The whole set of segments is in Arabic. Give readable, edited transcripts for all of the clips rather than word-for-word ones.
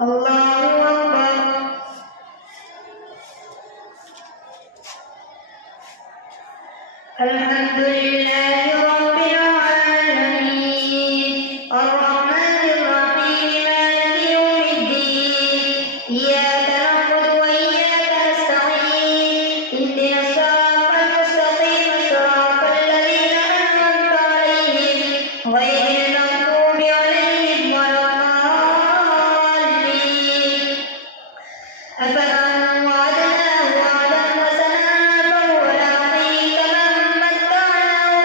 الله أكبر. الحمد لله رب العالمين الرحمن الرحيم مالك يوم الدين إياك نعبد وإياك نستعين اهدنا الصراط المستقيم صراط الذين أنعمت عليهم غير المغضوب عليهم ولا الضالين. أفمن وعدناه وعدا حسنا فهو لاقيه كمن متعناه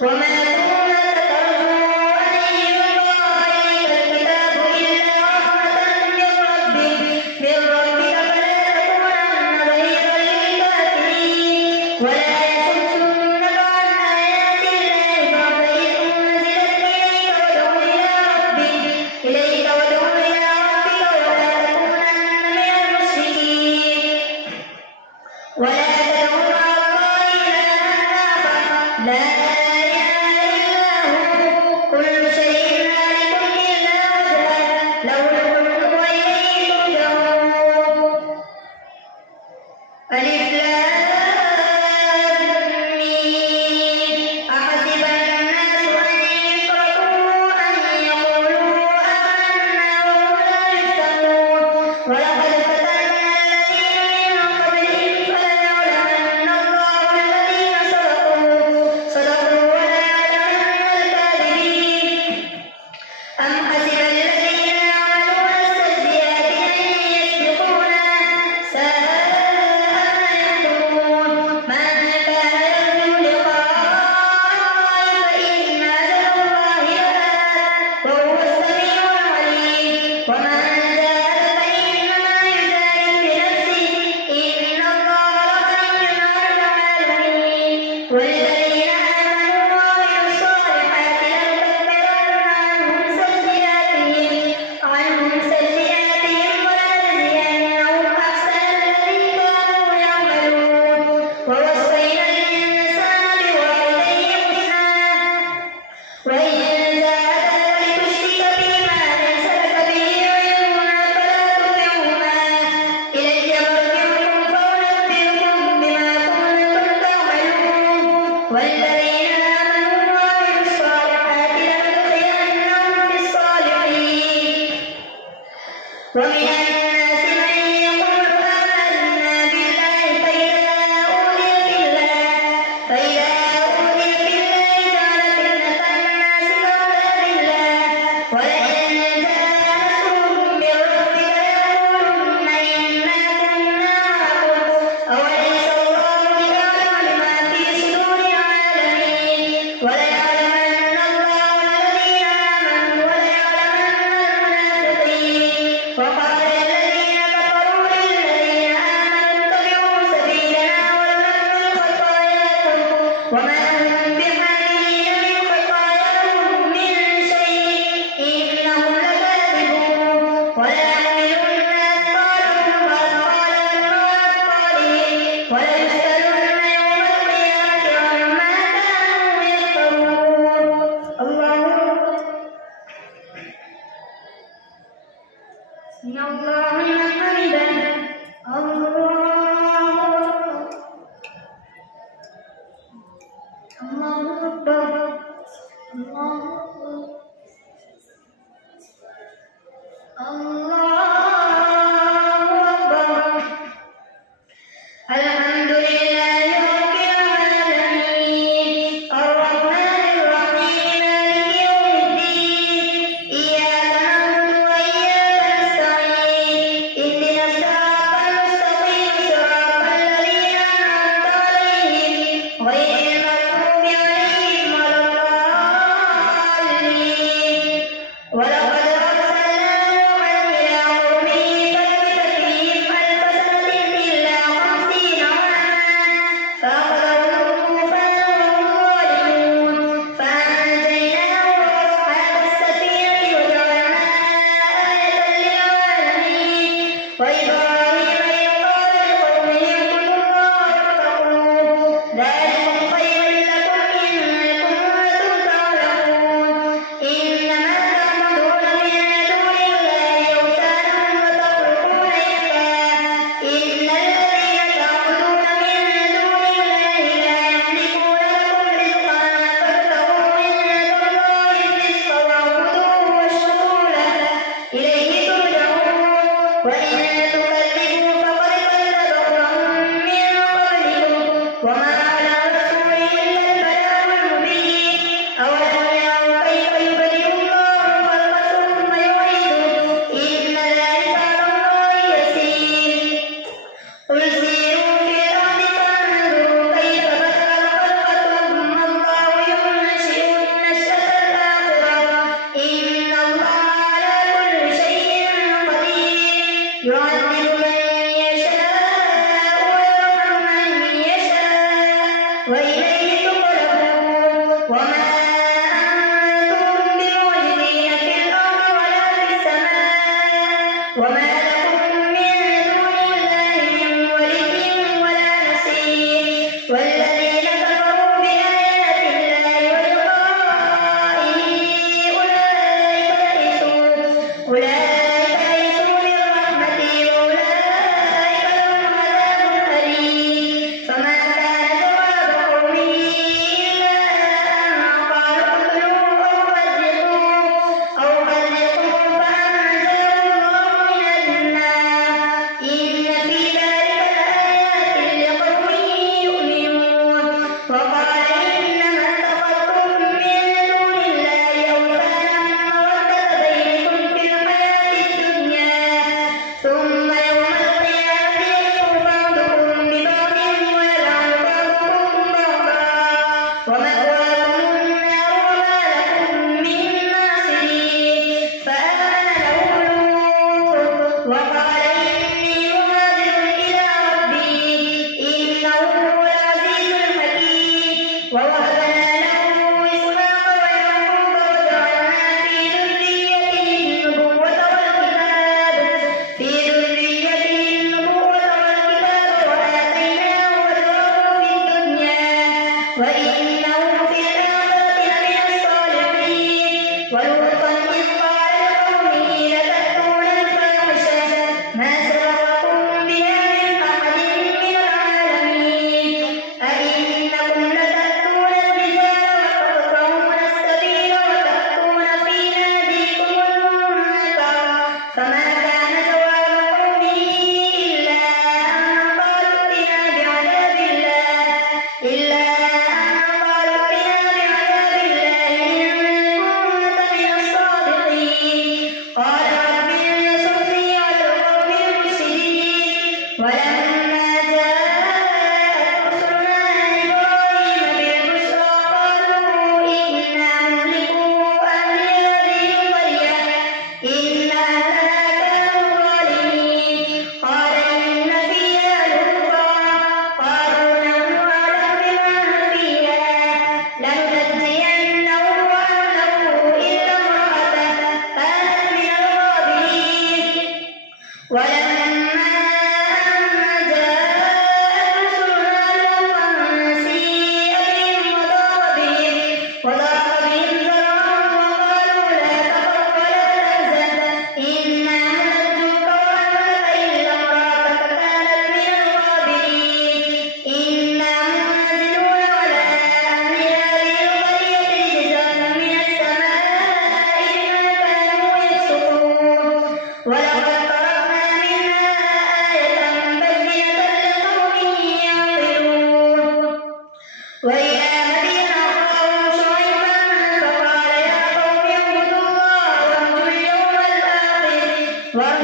وما كنت ترجو أن يلقى عليك الكتاب إلا رحمة من ربك فلا تكونن ظهيرا للكافرين ولا يصدنك عن آيات الله بعد إذ أنزلت إليك وادع إلى ربك ولا تكونن من المشركين ولا تدع مع الله إلها آخر لا إله إلا هو كل شيء هالك إلا وجهه له الحكم وإليه ترجعون. ألف لام ميم أحسب الناس أن يتركوا أن يقولوا آمنا وهم لا يفتنون ولقد فتنا الذين من قبلهم فليعلمن الله الذين صدقوا وليعلمن الكاذبين. أم حسب الذين يعملون السيئات أن يسبقونا ساء ما يحكمون. من كان يرجو لقاء الله فإن أجل الله لآت وهو السميع العليم. ومن جاهد فإنما يجاهد بنفسه إن الله لغني عن العالمين. والذين آمنوا وعملوا الصالحات عنهم سيئاتهم ولنجزينهم أحسن الذي كانوا يعملون. ووصينا الإنسان بوالديه حسنا وإن جاهداك لتشرك بما ليس لك به علم فلا تطعهما إلي مرجعكم فأنبئكم بما كنتم تعملون. والذين آمنوا وعملوا الصالحات لندخلنهم في الصالحين. ومن الناس من يقول آمنا بالله فإذا أوذي في الله جعل فتنة الناس كعذاب الله ولئن جاء نصر من ربك ليقولن إنا كنا معكم أوليس الله بأعلم بما في صدور العالمين. وليعلمن الله الذين آمنوا وليعلمن المنافقين. وقال الذين كفروا للذين آمنوا اتبعوا سبيلنا ولنحمل خطاياكم وما هم بحاملين من خطاياهم من شيء إنهم لكاذبون. وليحملن أثقالهم وأثقالا مع أثقالهم وليسألن يوم القيامة عما كانوا يفترون. الله أكبر. سمع الله لمن حمده. الله أكبر. الله أكبر. الله أكبر. الحمد لله رب العالمين الرحمن الرحيم مالك يوم الدين إياك نعبد وإياك نستعين اهدنا الصراط المستقيم صراط الذين أنعمت عليهم غير المغضوب عليهم ولا الضالين. ولقد أرسلنا نوحا إلى وإنه في الآخرة لمن الصالحين. ولوطا إذ قال لقومه لتأتون الفاحشة ما سبقكم بها من أحد من العالمين أئنكم لتأتون الرجال وتقطعون السبيل وتأتون في ناديكم المنكر فما كان جواب قومه إلا أن قالوا ائتنا بعذاب الله إن كنت من الصادقين. قال رب انصرني على القوم المفسدين. ولما جاءت رسلنا إبراهيم بالبشرى قالوا إنا مهلكو أهل هذه القرية إن أهلها كانوا ظالمين. قال إن فيها لوطا قالوا نحن أعلم بمن فيها لننجينه وأهله إلا امرأته كانت من الغابرين. ولما أن جاءت رسلنا لوطا سيء بهم وضاق بهم ذرعا وقالوا لا تخف ولا تحزن إنا منجوك وأهلك إلا امرأتك كانت من الغابرين. إنا منزلون على أهل هذه القرية رجزا من السماء بما كانوا يفسقون. ولقد تركنا منها آية بينة لقوم يعقلون. وإلى مدين أخاهم شعيبا فقال يا قوم اعبدوا الله وارجوا اليوم الآخر ولا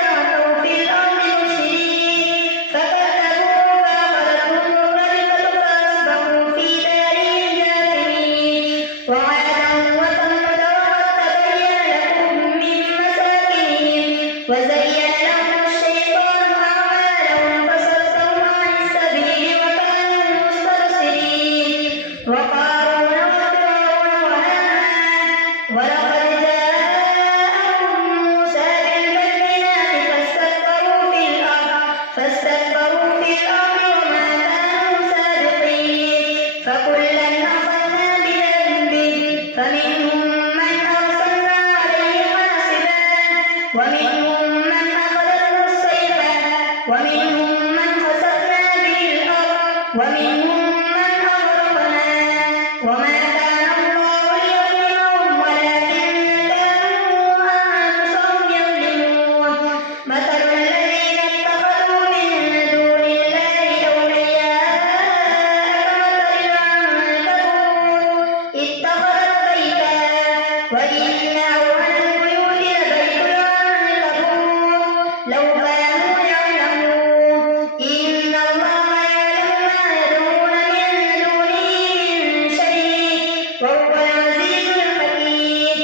تعثوا في الأرض مفسدين. فكذبوه فأخذتهم الرجفة فأصبحوا في دارهم جاثمين. وعادا وثمود وقد تبين لكم من مساكنهم وزين لهم الشيطان أعمالهم فصدهم عن السبيل وكانوا مستبصرين. وقارون وفرعون وهامان ولقد جاءهم موسى بالبينات فاستكبروا في الأرض وما كانوا سابقين. فكلا أخذنا بذنبه فمنهم من أرسلنا عليه حاصبا ومنهم من أخذته الصيحة ومنهم من خسفنا به الأرض ومنهم من أغرقنا. وما كان الله ليظلمهم ولكن كانوا أنفسهم يظلمون. مثل الذين اتخذوا من دون الله أولياء كمثل العنكبوت اتخذت بيتا وإن أوهن البيوت لبيت العنكبوت لو كانوا يعلمون. إن الله يعلم ما يدعون من دونه من شيء وهو العزيز الحكيم.